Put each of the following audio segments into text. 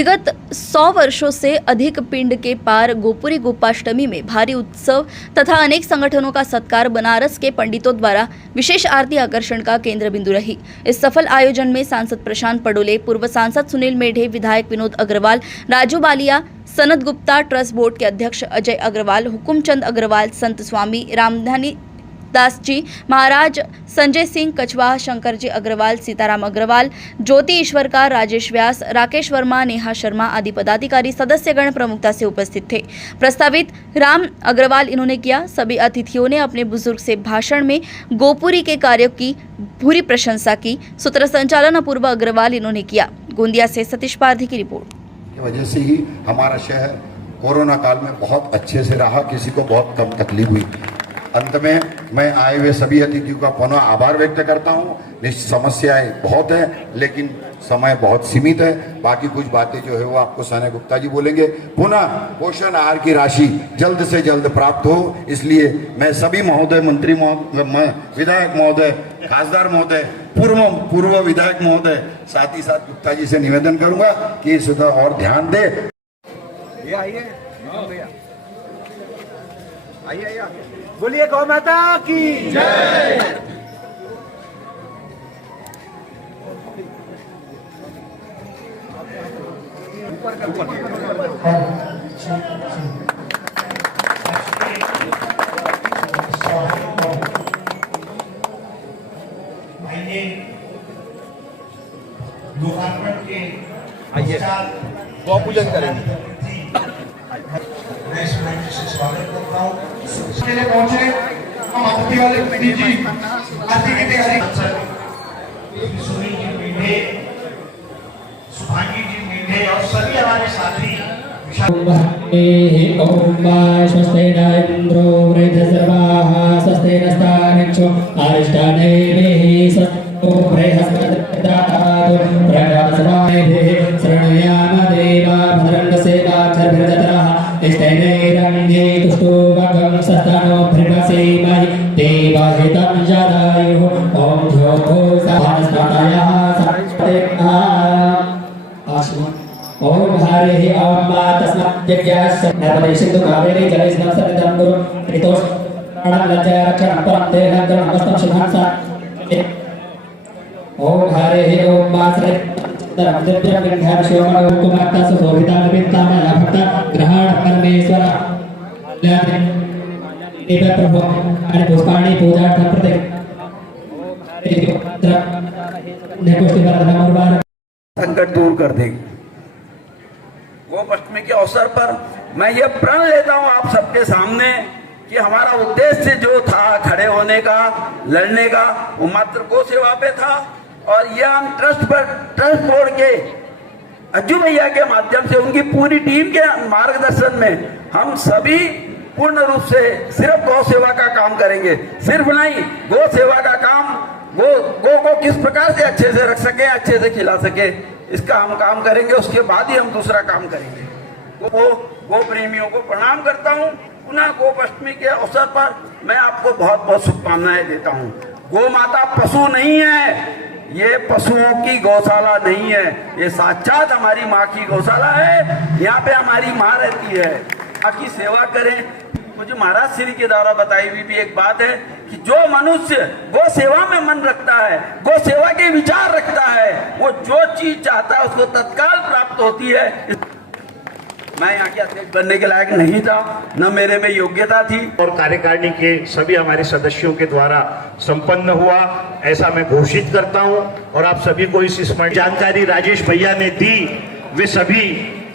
विगत 100 वर्षों से अधिक पिंड के पार गोपुरी गोपाष्टमी में भारी उत्सव तथा अनेक संगठनों का सत्कार बनारस के पंडितों द्वारा विशेष आरती आकर्षण का केंद्र बिंदु रही। इस सफल आयोजन में सांसद प्रशांत पडोले, पूर्व सांसद सुनील मेढे, विधायक विनोद अग्रवाल, राजू बालिया, सनत गुप्ता, ट्रस्ट बोर्ड के अध्यक्ष अजय अग्रवाल, हुकुमचंद अग्रवाल, संत स्वामी रामधानी दास जी महाराज, संजय सिंह कछवा, शंकर जी अग्रवाल, सीताराम अग्रवाल, ज्योति ईश्वरकार, राजेश व्यास, राकेश वर्मा, नेहा शर्मा आदि पदाधिकारी सदस्यगण प्रमुखता से उपस्थित थे। प्रस्तावित राम अग्रवाल इन्होंने किया। सभी अतिथियों ने अपने बुजुर्ग से भाषण में गोपुरी के कार्यों की भूरी प्रशंसा की। सूत्र संचालन अपूर्व अग्रवाल इन्होंने किया। गोंदिया से सतीश पारधी की रिपोर्ट। की वजह से ही हमारा शहर कोरोना काल में बहुत अच्छे से रहा, किसी को बहुत कम तकलीफ हुई। अंत में मैं आए हुए सभी अतिथियों का पुनः आभार व्यक्त करता हूँ। समस्याएं बहुत है लेकिन समय बहुत सीमित है। बाकी कुछ बातें जो है वो आपको सनय गुप्ता जी बोलेंगे। पुनः पोषण आहार की राशि जल्द से जल्द प्राप्त हो, इसलिए मैं सभी महोदय, मंत्री महोदय, विधायक महोदय, खासदार महोदय, पूर्व विधायक महोदय, साथ ही साथ गुप्ता जी से निवेदन करूंगा कि इस और ध्यान दे। आइए बोलिए गौ माता की जय। लोकार्पण के आइए गौ पूजन करेंगे। मैं इस मंच से स्वागत करता हूँ। इसके लिए पहुंचे हम अतिथि वाले जी आरती की तैयारी। सुनील जी मेढे, सुभागी जी मेढे और सभी हमारे साथी। ओम स्वस्ति न इंद्रो वृद्धसर्वाः स्वस्ति नस्तानिक्षो अरिष्टानेभिः स्वस्तो बृहस्पतिर्दधातु प्रजापतिर्देवाः शरणयाम देवा भद्रं सेवाक्षरभिर्जतरः इष्टैरङ्गे तुष्टो वगं सस्तनो भृगसेमहि देवहितं जदायुः ॐ ध्योः सहस्रतयः सरस्वतीः ओम हरे ओम तस्मात् यज्ञस्य नर्मदे सिन्धु कावेरी जलेस्मिन् सन्निधं कुरु त्रितोष प्रणव लज्जया रक्षणं परं देहं गणमस्तं शुभं सा। ओम हरे ओम श्री तरं दिव्यं विघ्नं शिवमणो कुमारता सुशोभिता वित्तामया भक्त ग्रहण परमेश्वर देव प्रभु आणि पुष्पाणि पूजार्थं प्रति नेकोष्टि वर्धनम संकट दूर कर देगी। गोपाष्टमी के अवसर पर मैं ये प्रण लेता हूँ आप सबके सामने कि हमारा उद्देश्य जो था खड़े होने का, लड़ने का, वो मात्र गो सेवा पे था। और ये हम ट्रस्ट बोर्ड के अज्जू भैया के माध्यम से, उनकी पूरी टीम के मार्गदर्शन में हम सभी पूर्ण रूप से सिर्फ गौ सेवा का काम करेंगे। सिर्फ नहीं, गो सेवा का काम, गो को किस प्रकार से अच्छे से रख सके, अच्छे से खिला सके, इसका हम काम करेंगे। उसके बाद ही हम दूसरा काम करेंगे। गो प्रेमियों को प्रणाम करता हूँ। पुनः गोपाष्टमी के अवसर पर मैं आपको बहुत बहुत शुभकामनाएं देता हूँ। गो माता पशु नहीं है, ये पशुओं की गौशाला नहीं है, ये साक्षात हमारी माँ की गौशाला है। यहाँ पे हमारी माँ रहती है। माँ की सेवा करें। मुझे महाराज श्री के द्वारा बताई हुई भी एक बात है कि जो मनुष्य गो सेवा में मन रखता है, गो सेवा के विचार रखता है, वो जो चीज चाहता है उसको तत्काल प्राप्त होती है। मैं यहाँ के अध्यक्ष बनने के लायक नहीं था, न मेरे में योग्यता थी, और कार्यकारिणी के सभी हमारे सदस्यों के द्वारा संपन्न हुआ, ऐसा मैं घोषित करता हूँ। और आप सभी को इस जानकारी राजेश भैया ने दी, वे सभी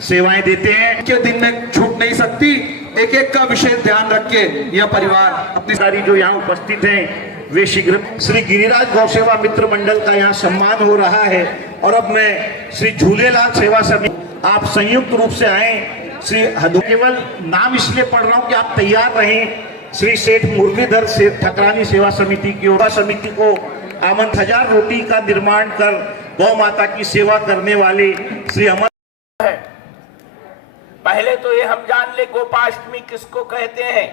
सेवाएं देते हैं। के दिन में छूट नहीं सकती। एक एक का विशेष ध्यान रख के यह परिवार अपनी सारी जो यहाँ उपस्थित हैं वे शीघ्र श्री गिरिराज गौ सेवा मित्र मंडल का यहाँ सम्मान हो रहा है। और अब मैं श्री झूलेलाल सेवा समिति, आप संयुक्त रूप से आए। श्री केवल नाम इसलिए पढ़ रहा हूँ कि आप तैयार रहें। श्री सेठ मुरलीधर सेठ ठकरानी सेवा समिति की ओर समिति को आमन 1000 रोटी का निर्माण कर गौ माता की सेवा करने वाले श्री अमर है। पहले तो ये हम जान ले गोपाष्टमी किसको कहते हैं,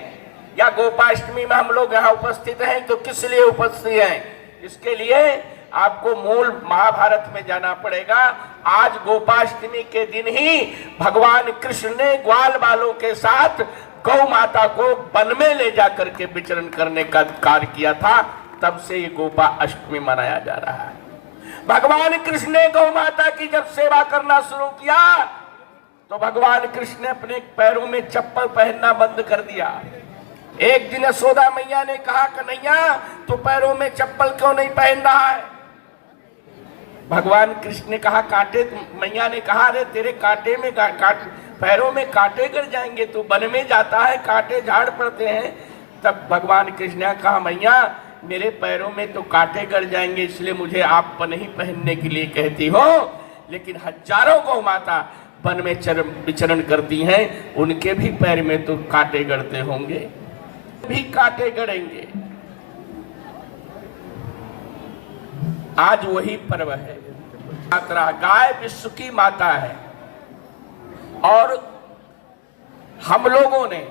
या गोपाष्टमी में हम लोग यहाँ उपस्थित हैं तो किस लिए उपस्थित हैं। इसके लिए आपको मूल महाभारत में जाना पड़ेगा। आज गोपाष्टमी के दिन ही भगवान कृष्ण ने ग्वाल बालों के साथ गौ माता को वन में ले जाकर के विचरण करने का कार्य किया था। तब से ये गोपा अष्टमी मनाया जा रहा है। भगवान कृष्ण ने गौ माता की जब सेवा करना शुरू किया तो भगवान कृष्ण ने अपने पैरों में चप्पल पहनना बंद कर दिया। एक दिन यशोदा मैया ने कहा, कन्हैया तो पैरों में चप्पल क्यों नहीं पहन रहा है? भगवान कृष्ण ने कहा, कांटे। मैया ने कहा, अरे तेरे कांटे में पैरों में कांटे गिर जाएंगे, तो वन में जाता है, कांटे झाड़ पड़ते हैं। तब भगवान कृष्ण ने कहा, मैया मेरे पैरों में तो कांटे गड़ जाएंगे, इसलिए मुझे आप नहीं पहनने के लिए कहती हो, लेकिन हजारों गौ माता वन में विचरण करती हैं, उनके भी पैर में तो कांटे गड़ते होंगे, भी कांटे गड़ेंगे। आज वही पर्व है। मात्रा गाय विश्व की माता है और हम लोगों ने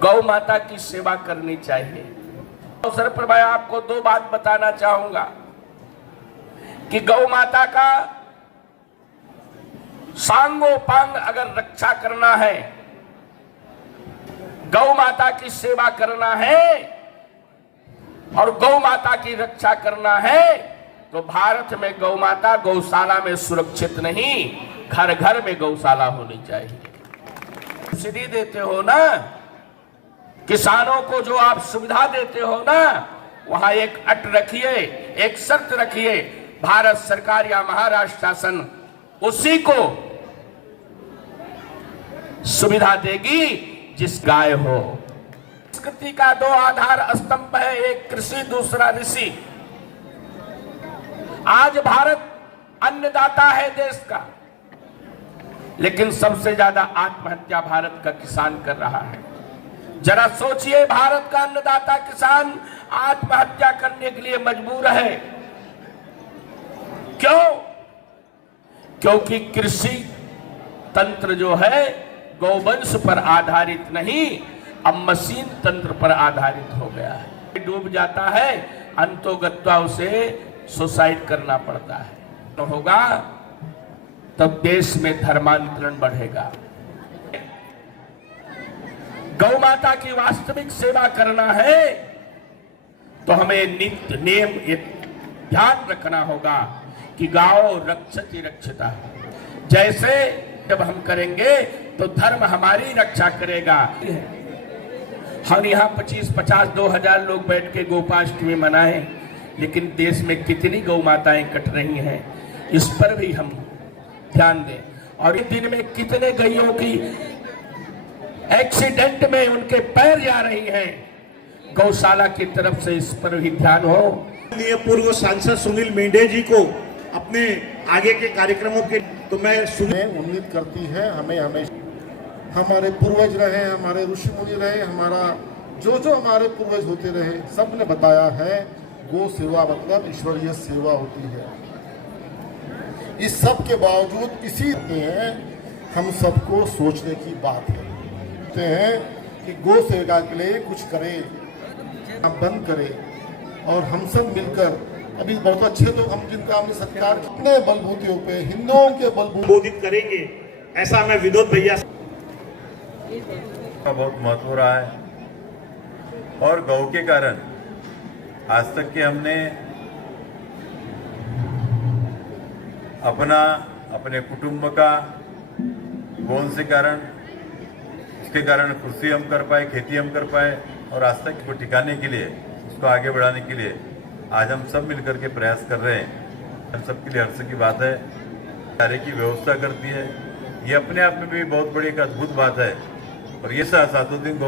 गौ माता की सेवा करनी चाहिए। अवसर पर मैं आपको दो बात बताना चाहूंगा कि गौ माता का सांगोपांग अगर रक्षा करना है, गौ माता की सेवा करना है और गौ माता की रक्षा करना है, तो भारत में गौ माता गौशाला में सुरक्षित नहीं, घर घर में गौशाला होनी चाहिए। सब्सिडी देते हो ना, किसानों को जो आप सुविधा देते हो ना, वहां एक अट रखिए, एक शर्त रखिए, भारत सरकार या महाराष्ट्र शासन उसी को सुविधा देगी जिस गाय हो। संस्कृति का दो आधार स्तंभ है, एक कृषि दूसरा ऋषि। आज भारत अन्नदाता है देश का, लेकिन सबसे ज्यादा आत्महत्या भारत का किसान कर रहा है। जरा सोचिए, भारत का अन्नदाता किसान आत्महत्या करने के लिए मजबूर है। क्यों? क्योंकि कृषि तंत्र जो है गौवंश पर आधारित नहीं, अब मशीन तंत्र पर आधारित हो गया है। डूब जाता है, अंतोगत्वा उसे सुसाइड करना पड़ता है। तो होगा तब देश में धर्मांतरण बढ़ेगा। गौ माता की वास्तविक सेवा करना है तो हमें नित्य नियम ध्यान रखना होगा कि गाओ रक्षति रक्षिता। जैसे जब हम करेंगे तो धर्म हमारी रक्षा करेगा। हम यहाँ 25-50, 2000 लोग बैठ के गोपाष्टमी मनाएं, लेकिन देश में कितनी गौ माताएं कट रही हैं, इस पर भी हम ध्यान दें। और इस दिन में कितने गायों की एक्सीडेंट में उनके पैर जा रही हैं, गौशाला की तरफ से इस पर भी ध्यान हो। पूर्व सांसद सुनील मेंढे जी को अपने आगे के कार्यक्रमों के तो मैं उम्मीद करती है हमें हमारे पूर्वज रहे, हमारे ऋषि मुनि रहे, हमारा जो हमारे पूर्वज होते रहे, सब ने बताया है गो सेवा मतलब ईश्वरीय सेवा होती है। इस सब के बावजूद इसी हैं हम सबको सोचने की बात है कि गो सेवा के लिए कुछ करें, बंद करें और हम सब मिलकर। अभी बहुत अच्छे लोग हम जिनका हमने सत्कार कितने बलबूतियों पे हिंदुओं के संबोधित करेंगे, ऐसा मैं विनोद भैया का बहुत महत्व रहा है। और गौ के कारण आज तक के हमने अपने कुटुंब का कौन से कारण, उसके कारण कृषि हम कर पाए, खेती हम कर पाए, और आज तक को टिकाने के लिए, उसको आगे बढ़ाने के लिए आज हम सब मिलकर के प्रयास कर रहे हैं। हम सबके लिए हर्ष की बात है। सारे की व्यवस्था करती है, ये अपने आप में भी बहुत बड़ी एक अद्भुत बात है। और ये सातों दिन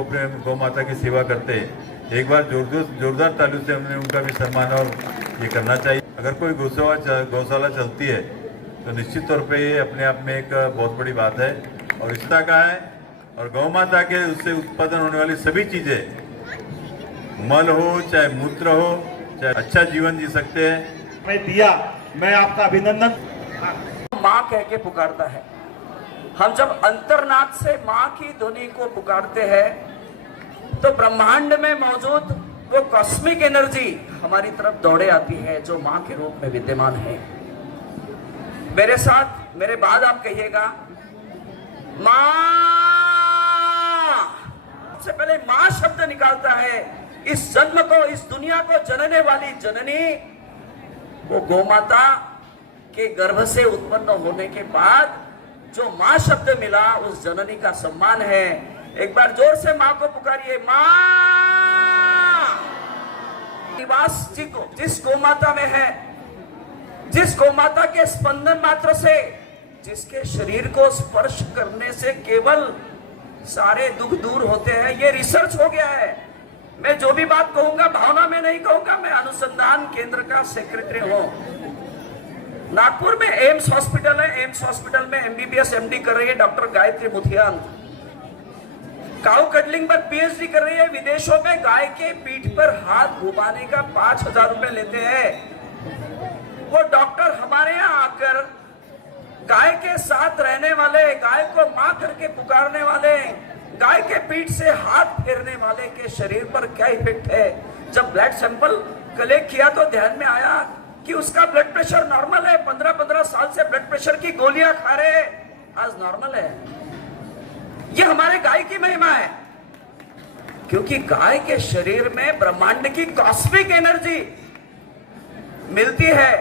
गौ माता की सेवा करते हैं। एक बार जोरदार ताली से हमने उनका भी सम्मान और ये करना चाहिए। अगर कोई गौशाला चलती है तो निश्चित तौर पे ये अपने आप में एक बहुत बड़ी बात है और रिश्ता का है। और गौ माता के उससे उत्पादन होने वाली सभी चीजें, मल हो चाहे मूत्र हो, चाहे अच्छा जीवन जी सकते हैं। मैं दिया, मैं आपका अभिनंदन। माँ कह के पुकारता है। हम जब अंतर्नाद से माँ की ध्वनि को पुकारते हैं तो ब्रह्मांड में मौजूद वो कॉस्मिक एनर्जी हमारी तरफ दौड़े आती है जो मां के रूप में विद्यमान है। मेरे साथ, मेरे बाद आप कहिएगा मां। सबसे पहले मां शब्द निकालता है, इस जन्म को, इस दुनिया को जनने वाली जननी, वो गोमाता के गर्भ से उत्पन्न होने के बाद जो मां शब्द मिला, उस जननी का सम्मान है। एक बार जोर से मां को पुकारिए, मां। निवास जिस गोमाता में है, जिस गोमाता के स्पंदन मात्र से, जिसके शरीर को स्पर्श करने से केवल सारे दुख दूर होते हैं, ये रिसर्च हो गया है। मैं जो भी बात कहूंगा भावना में नहीं कहूंगा, मैं अनुसंधान केंद्र का सेक्रेटरी हूं। नागपुर में एम्स हॉस्पिटल है, एम्स हॉस्पिटल में एमबीबीएस एमडी कर रही है डॉक्टर गायत्री मुथियान। काउ कटलिंग पर पीएचडी कर रही है। विदेशों में गाय के पीठ पर हाथ घुमाने का 5,000 रुपए लेते हैं। वो डॉक्टर हमारे यहाँ आकर गाय के साथ रहने वाले, गाय को मां करके पुकारने वाले, गाय के पीठ से हाथ फेरने वाले के शरीर पर क्या इफेक्ट है। जब ब्लड सैंपल कलेक्ट किया तो ध्यान में आया कि उसका ब्लड प्रेशर नॉर्मल है। 15-15 साल से ब्लड प्रेशर की गोलियां खा रहे, आज नॉर्मल है। ये हमारे गाय की महिमा है, क्योंकि गाय के शरीर में ब्रह्मांड की कॉस्मिक एनर्जी मिलती है।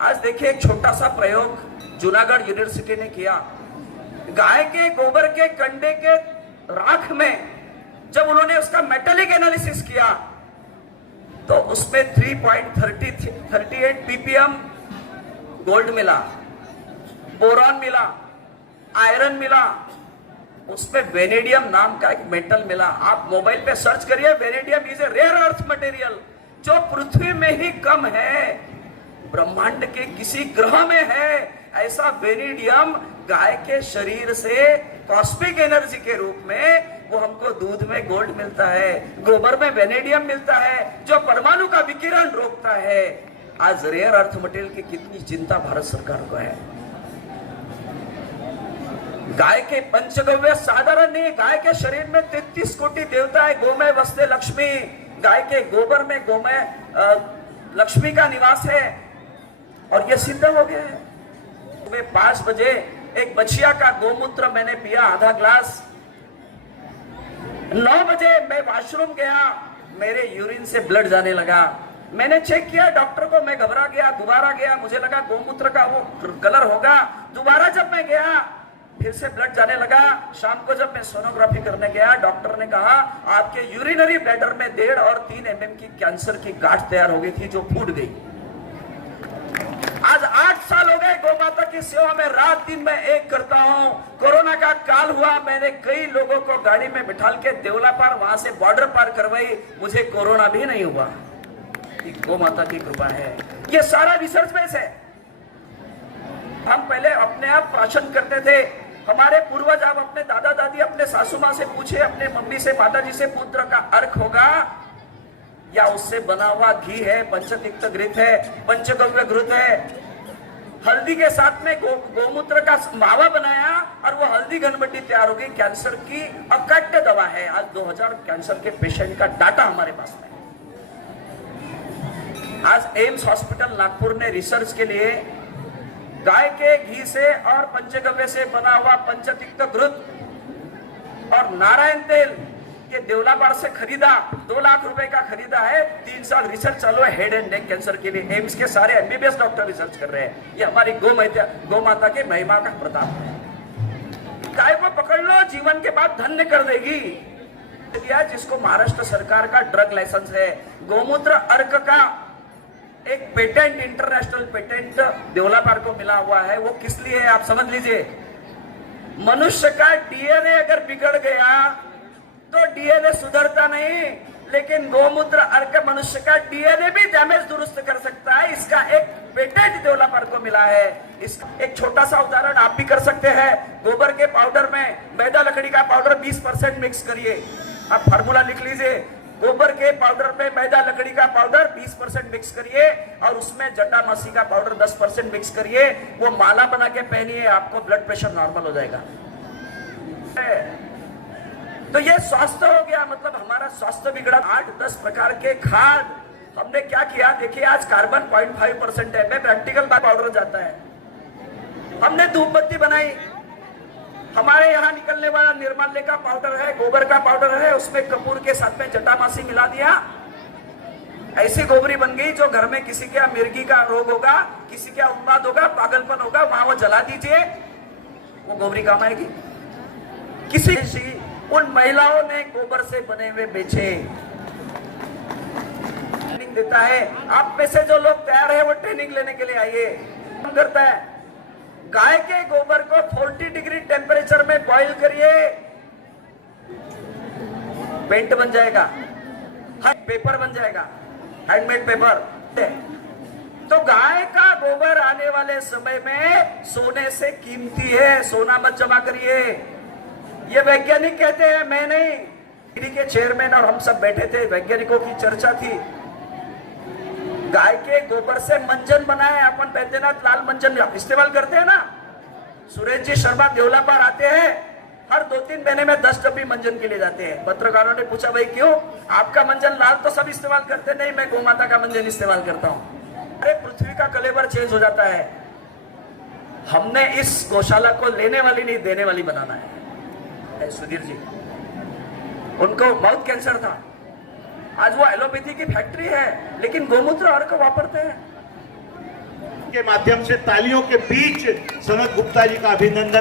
आज देखिए एक छोटा सा प्रयोग जूनागढ़ यूनिवर्सिटी ने किया। गाय के गोबर के कंडे के राख में जब उन्होंने उसका मेटेलिक एनालिसिस किया तो उसमें 3.38 ppm गोल्ड मिला, बोरॉन मिला, आयरन मिला, उसमें वेनेडियम नाम का एक मेटल मिला। आप मोबाइल पे सर्च करिए, vanadium is a rare earth material, जो पृथ्वी में ही कम है, ब्रह्मांड के किसी ग्रह में है। ऐसा वेनेडियम गाय के शरीर से कॉस्मिक एनर्जी के रूप में वो हमको दूध में गोल्ड मिलता है, गोबर में वेनेडियम मिलता है, जो परमाणु का विकिरण रोकता है। आज रेयर अर्थ मटेरियल की कितनी चिंता भारत सरकार को है। गाय के पंचगव्य साधारण नहीं, गाय के शरीर में 33 कोटि देवता है। गोमय वस्ते लक्ष्मी, गाय के गोबर में गोमय लक्ष्मी का निवास है, और यह सिद्ध हो गया है। सुबह 5 बजे एक बछिया का गोमूत्र मैंने पिया, आधा ग्लास। 9 बजे मैं वॉशरूम गया, मेरे यूरिन से ब्लड जाने लगा। मैंने चेक किया डॉक्टर को, मैं घबरा गया, दोबारा गया, मुझे लगा गोमूत्र का वो कलर होगा। दोबारा जब मैं गया फिर से ब्लड जाने लगा। शाम को जब मैं सोनोग्राफी करने गया, डॉक्टर ने कहा आपके यूरिनरी ब्लैडर में 1.5 और 3 mm की कैंसर की गांठ तैयार हो गई थी, जो फूट गई। आज 8 साल हो गए गौमाता की सेवा में, रात दिन मैं एक करता हूं। कोरोना का काल हुआ, मैंने कई लोगों को गाड़ी में बिठाल के देवला पार, वहां से बॉर्डर पार करवाई, मुझे कोरोना भी नहीं हुआ। गौमाता की कृपा है। ये सारा रिसर्च बेस है। हम पहले अपने आप प्राशन करते थे। हमारे पूर्वज, आप अपने दादा दादी, अपने सासू माँ से पूछे, अपने मम्मी से, माताजी से, पुत्र का अर्क होगा या उससे बना हुआ घी है, पंचतिक्त घृत है, पंचगव्य घृत है। हल्दी के साथ में गोमूत्र का मावा बनाया और वो हल्दी घनबट्टी तैयार हो गई। कैंसर की अकट्य दवा है। आज 2000 कैंसर के पेशेंट का डाटा हमारे पास में। आज एम्स हॉस्पिटल नागपुर ने रिसर्च के लिए गाय के घी से और पंचगव्य से बना हुआ पंचतिक्त घृत और नारायण तेल ये देवलापार से खरीदा। 2 लाख रुपए का खरीदा है। 3 साल रिसर्च चालू है हेड एंड नेक कैंसर के लिए। एम्स के सारे एमबीबीएस डॉक्टर रिसर्च कर रहे हैं। ये हमारी गौमाता के महिमा का प्रताप है। गाय को पकड़ लो, जीवन के बाद धन्य कर देगी। जिसको महाराष्ट्र सरकार का ड्रग लाइसेंस है। गोमूत्र अर्क का एक पेटेंट, इंटरनेशनल पेटेंट देवलापार को मिला हुआ है। वो किस लिए है आप समझ लीजिए। मनुष्य का डीएनए अगर बिगड़ गया तो डीएनए सुधरता नहीं, लेकिन गोमूत्र अर्क मनुष्य का डीएनए भी डैमेज दुरुस्त कर सकता है। इसका एक पेटेंट देवलापार को मिला है। इसका एक छोटा सा उदाहरण आप भी कर सकते हैं। गोबर के पाउडर में मैदा लकड़ी का पाउडर 20% मिक्स करिए। आप फार्मूला लिख लीजिए। गोबर के पाउडर में मैदा लकड़ी का पाउडर 20% मिक्स करिए और उसमें जटामासी का पाउडर 10% मिक्स करिए। वो माला बना के पहनिए, आपको ब्लड प्रेशर नॉर्मल हो जाएगा। तो ये स्वास्थ्य हो गया, मतलब हमारा स्वास्थ्य बिगड़ा। 8-10 प्रकार के खाद हमने क्या किया, देखिए आज कार्बन 0.5% है, प्रैक्टिकल पाउडर जाता है। हमने धूपबत्ती बनाई, हमारे यहाँ निकलने वाला निर्माल्य का पाउडर है, गोबर का पाउडर है, उसमें कपूर के साथ में जटामासी मिला दिया, ऐसी गोबरी बन गई जो घर में किसी के मिर्गी का रोग होगा, किसी का उन्माद होगा, पागलपन होगा, वहां वो जला दीजिए, वो गोबरी काम आएगी। किसी उन महिलाओं ने गोबर से बने हुए बेचे। ट्रेनिंग देता है, आप में से जो लोग तैयार है वो ट्रेनिंग लेने के लिए आइए। करता है, गाय के गोबर को 40 डिग्री टेम्परेचर में बॉईल करिए, पेंट बन जाएगा, पेपर बन जाएगा, हैंडमेड पेपर। तो गाय का गोबर आने वाले समय में सोने से कीमती है, सोना मत जमा करिए। ये वैज्ञानिक कहते हैं, मैं नहीं। के चेयरमैन और हम सब बैठे थे, वैज्ञानिकों की चर्चा थी। गाय के गोबर से मंजन बनाए, अपन बैद्यनाथ लाल मंजन इस्तेमाल करते हैं ना। सुरेश जी शर्मा देवला पर आते हैं, हर 2-3 महीने में 10 डब्बी मंजन के लिए जाते हैं। पत्रकारों ने पूछा, भाई क्यों? आपका मंजन लाल तो सब इस्तेमाल करते, नहीं मैं गोमाता का मंजन इस्तेमाल करता हूं। अरे पृथ्वी का कलेवर चेंज हो जाता है। हमने इस गौशाला को लेने वाली नहीं, देने वाली बनाना है। सुधीर जी, उनको माउथ कैंसर था, आज वो एलोपैथी की फैक्ट्री है, लेकिन गोमूत्र और को वापरते हैं। के माध्यम से तालियों के बीच सनत गुप्ता जी का अभिनंदन।